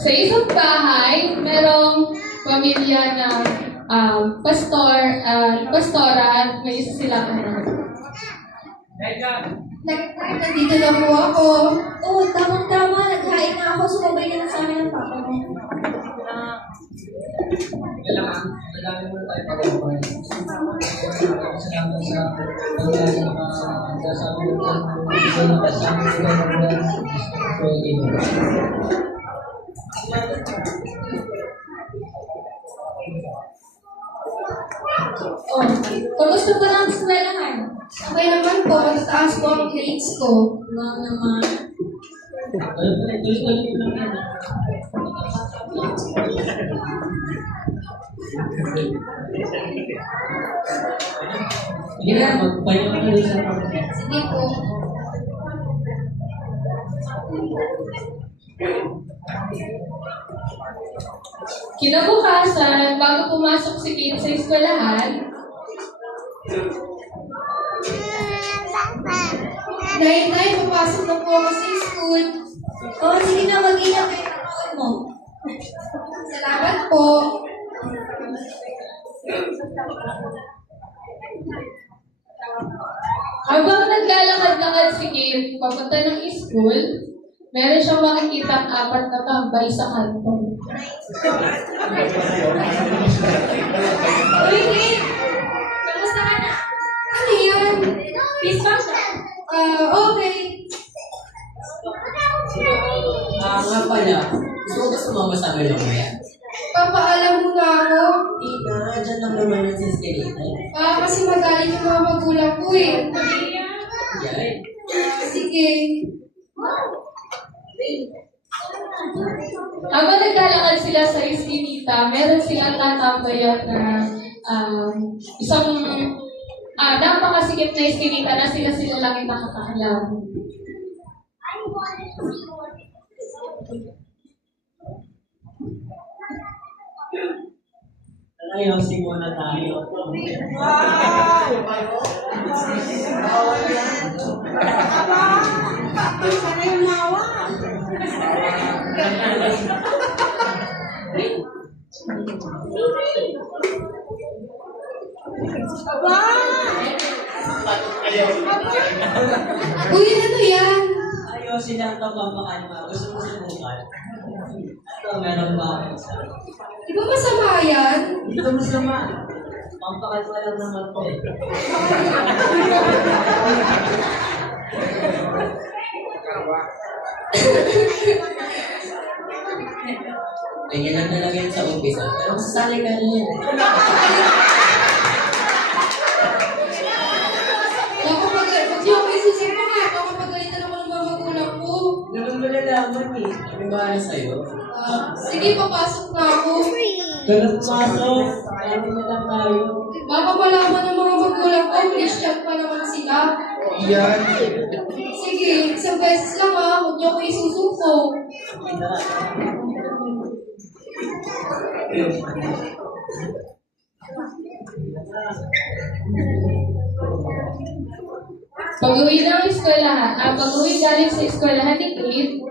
Sa isang bahay, merong pamilya na pastora at may isa silang anak. Nandito na po ako. Oo, tamang-tama. Naghain na ako. Sumabay na lang sa amin ng papa mo. Kailangan, madami mo tayo pag-uwan. Salamat sa pagkakas na sasabi ng Oh, kamusta pa lang sa eskwelahan? Okay naman po. Matataas po ang grades ko. Wow naman. Tuloy-tuloy lang yan. Sige na, magpayo ka na sa pagkakas. Sige po. Kinabukasan, bago pumasok si Kate sa eskwelahan, Nay, papasok na po ako sa school. Oo, sige na. Mag-ingat kayo ng kawin mo. Salamat po. habang naglalakad-lakad si Kate papunta ng school, meron siyang makikita 4 na tambay sa kanto. Uy, Kate! Kamusta ka na? Ano yan? Peace ba siya? Okay. Nga pala, gusto ko ba sumama sa amin mamaya? Papaalam mo na ako. Hindi na, dyan lang naman ang siskelita. Kasi magaling yung mga magulang ko eh. Yan. Sige. Habang naglalakad sila sa eskinita, meron silang tatambayan na isang napakasikip na eskinita na sila lang yung nakakaalam. Ngayon, simula tayo. Uy, ano yan? Ayusin lang ito pampakan mo. Gusto mo subukan? Ito, meron ba ako isa? Di ba masama yan? Ito masama. Pampakan ko lang naman po. Ganyan lang talaga yun sa umpisa. Pero masasali ka na yan. Huwag niyo ako isusupa nga. Baka pagalitan ako ng mga magulang ko. Ganun mo nalaman eh. Ano ba ano sa'yo? Sige, papasok na ako. Ganun pasok. Kaya mo lang tayo. Baka malaman ng mga magulang ko, Christian pa naman sila. Yan. Sige, isang beses lang ha. Huwag niyo ako isusuko. Pag-uwi ng eskwelahan, pag-uwi galing sa eskwelahan ni Kate,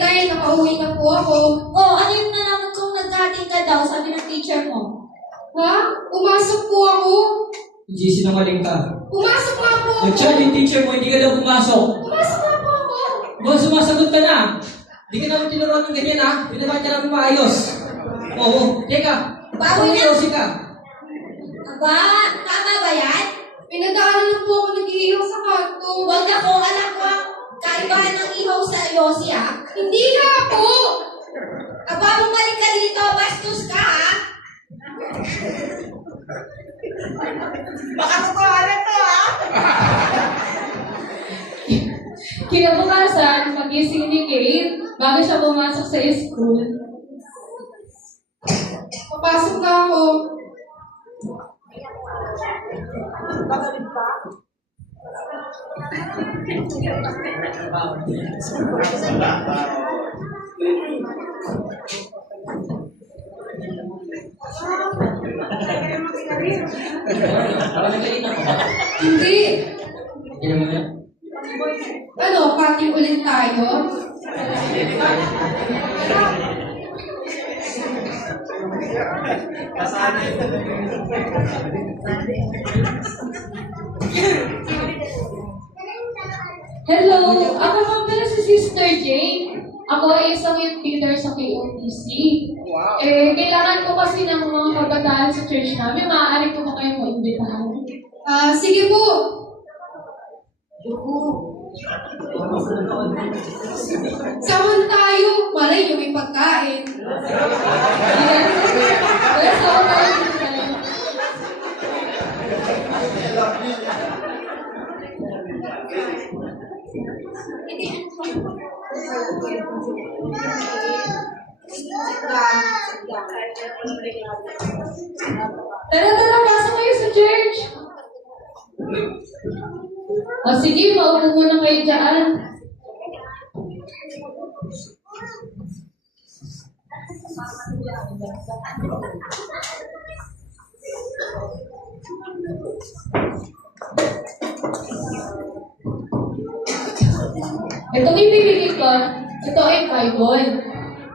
Tay, nakauwi na po ako. Oh, ano yung nalaman kong nagdating ka daw, sabi ng teacher mo? Ha? Pumasok po ako. Hindi, sinungaling ka. Pumasok na po ako. Nag-chat yung teacher mo, hindi ka daw pumasok. Pumasok na po ako. Ba, sumasagot ka na. Hindi ka namin tinuruan ng ganyan ha. Pinatawag ka namin maayos. Oo, teka. Bago na. Seryosi ka. Aba, tama ba yan? Pinadaanan na po ako nag-iihaw sa kanto. Huwag ako, anak ko ang kaibahan ng ihaw sa Yossi, ha? Hindi nga po. Aba, bumalik ka dito, bastos ka, ha? Baka tutuhanan to, ha? kinabukasan, pagising ni Kate, bago siya pumasok sa school, Papasok na ako. Nagkita ko ba? Hindi. Hindi naman yan. Ano, cutting ulit tayo? Hello! Ako nga pala si Sister Jane. Ako ay isang youth leader sa KOTC. Kailangan ko kasi ng mga kabataan sa church namin. Maaari ko ba kayo mo-imbitahan? Sige po. Samahan tayo. Malay nyo may pagkain. Yes, ako tayo. Tara, pasok kayo sa church. O sige, maupo muna kayo dyan. Itong ibibigay ko, ito ay Bible.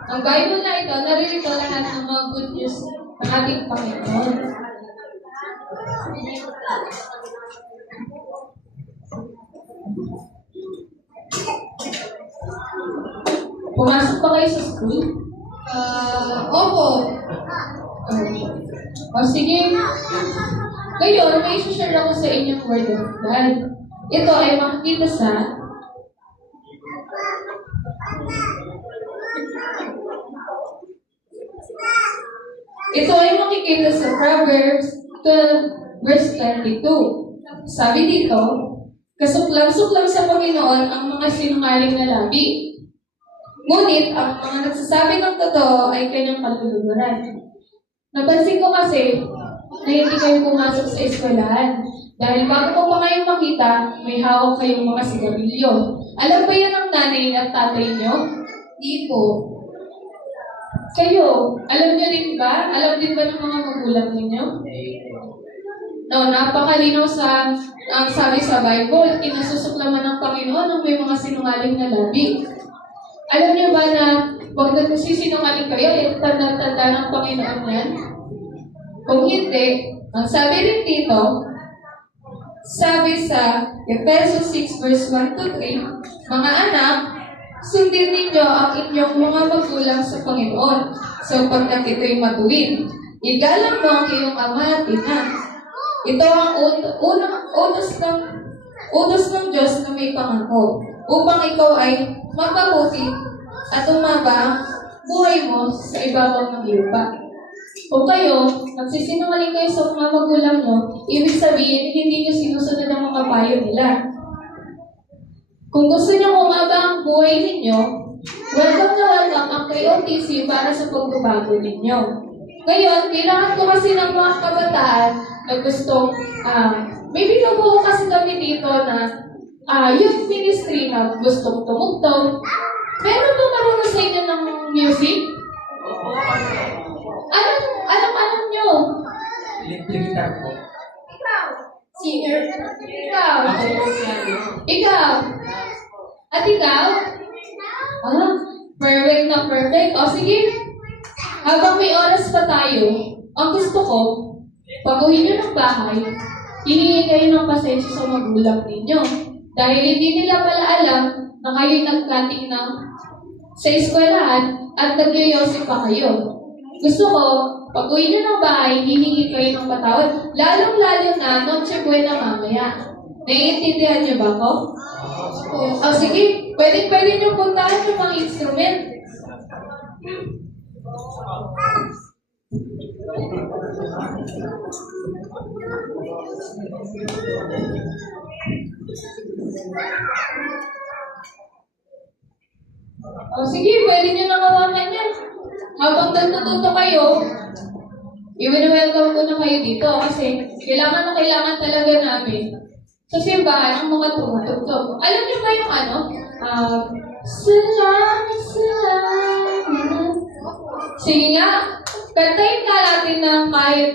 Ang Bible na ito, naririto lahat ng mga good news ng ating Panginoon. Pumasok pa kayo sa school? Opo. O sige. Ngayon, may isi-share ako sa inyong word of God. Ito ay makikita sa Proverbs 12, verse 22. Sabi dito, kasuklam-suklam sa Panginoon ang mga sinungaling na labi. Ngunit, ang mga nagsasabi ng totoo ay kanyang kaluluran. Napansin ko kasi na hindi kayo pumasok sa eskwelahan. Dahil bago ko pa kayo makita, may hawak kayong mga sigarilyo. Alam ba yan ng nanay at tatay nyo? Di po. Kayo, alam nyo rin ba? Alam din ba ng mga magulang ninyo? No, napakalinaw sa ang sabi sa Bible, inasusuklaman ng Panginoon ng may mga sinungaling na labi. Alam niyo ba na huwag nagsisinungaling kayo, tanda-tanda ng Panginoon yan? Kung hindi, ang sabi rin dito, sabi sa Efesos 6 verse 1 to 3, mga anak, sundin ninyo ang inyong mga magulang sa Panginoon, sapagkat ito'y matuwid. Igalang mo ang iyong ama at ina. Ito ang utos ng Diyos na may pangako, upang ikaw ay mapabuti at umaba buhay mo sa ibabaw ng lupa. Kung kayo, nagsisinungaling kayo sa mga magulang nyo, ibig sabihin, hindi nyo sinusunod ang mga payo nila. Kung gusto nyo umaba ang buhay ninyo, welcome na welcome ang KOTC para sa pagbabago ninyo. Ngayon, kailangan ko kasi ng mga kabataan na gustong, may binubuo kasi kami dito na youth ministry na gustong tumugtog. Meron ba marunong sa inyo ng music? Alam nyo? Electric guitar po. Singer. Ikaw. Ikaw. At ikaw? Perfect na perfect. O sige. Habang may oras pa tayo, ang gusto ko, pag-uwi nyo ng bahay, hihingi kayo ng pasensya sa magulang ninyo. Dahil hindi nila pala alam na kayo'y nagkating na sa eskwelahan at nagyoyosip pa kayo. Gusto ko, pag-uwi nyo ng bahay, hihingi kayo ng patawad. Lalong-lalo na, Noche Buena mamaya. Naiintindihan niyo ba ako? O sige, pwede nyo puntahan yung mga instrument. O sige, pwede nyo nakawakan yan. Habang nagtututo kayo, i-welcome ko na kayo dito kasi kailangan talaga namin sa simbahan ang mga tumutugtog. Alam niyo ba yung ano? Salamat. Sige nga, kantayin ka natin na kahit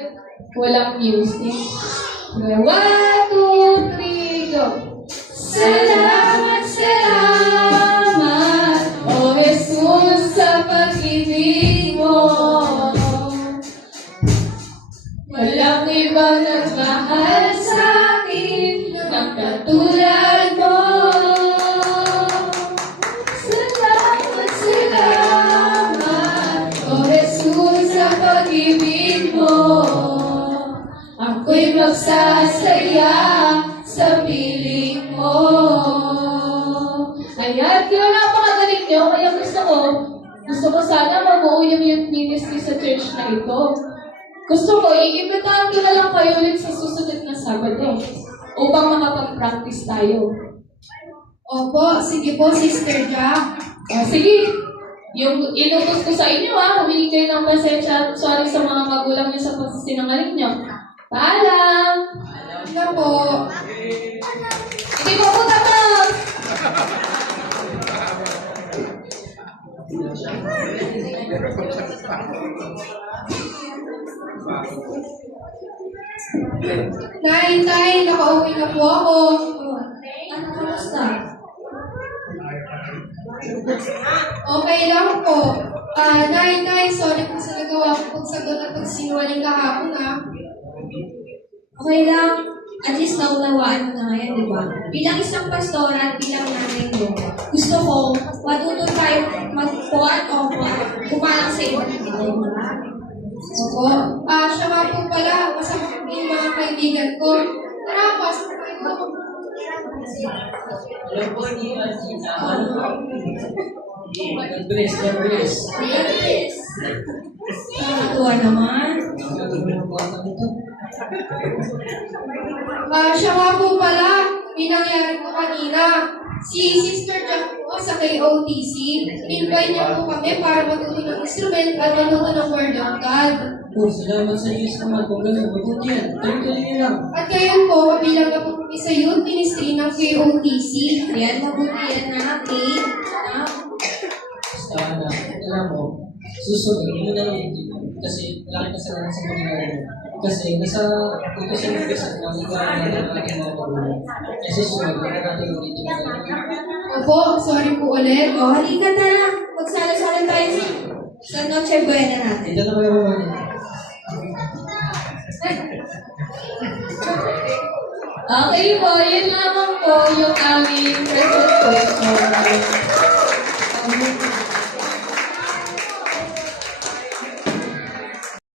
walang music. One, two, three, go! Salamat, salamat, O Jesus, sa pag-ibig mo. Walang ibang nagmahal sa akin ng katulad mo. Salamat, salamat, O Jesus, sa pag-ibig mo. Ako'y magsasaya sa piling mo. Ayan, kaya napakagaling nyo. Kaya gusto ko sana mabuo yung youth ministry sa church na ito. Gusto ko, iimbitahan ko na lang kayo ulit sa susunod na Sabado upang makapag-practice tayo. Opo, sige po, Sister Jack. Sige, yung inutos ko sa inyo humingi kayo ng pasensya. Sorry sa mga magulang niyo sa pagsinungaling niyo. Paalam! Ano po? Hindi po po tapos! Nay, nakauwi na po ako. Ano, kamusta? Okay lang po. Nay, sorry po sa nagawa ko pagsagot at pagsinungaling kahapon Okay lang. At least naunawaan mo na ngayon, di ba? Bilang isang pastora at bilang nanay mo, gusto ko matuto tayo mag-puan o kumalang sa ibang tao. Opo. Siya nga po pala, masama po yung mga kaibigan ko. Tara, pasok tayo. Hello po, Nia. God bless, God bless. Yes! Nakakatuwa naman. Siya nga po pala, may nangyari po kanina. Si Sister Jack po sa KOTC, in-invite niya po kami para matuto ng instrument at matuto ng Word of God. Oh, salamat sa Diyos naman. Kung ganun, mabuti yan. Tuloy-tuloy niyo lang. At ngayon po, kabilang na po kami sa youth ministry ng KOTC. Ayan, mabuti yan na, okay? Basta na, alam mo, susunod, yun na lang dito. Kasi malaki kasalanan sa mga mo. Kasi nasa ito sa mga bisa na nagkakaroon ng ating mga pagulong. Kaya susunod, wala natin ulitin na Opo, sorry po ulit. O, halika na. Magsala-sala tayo sa Noche Buena natin. Ito na kayo mga Okay po, yun lamang po yung aming presentation.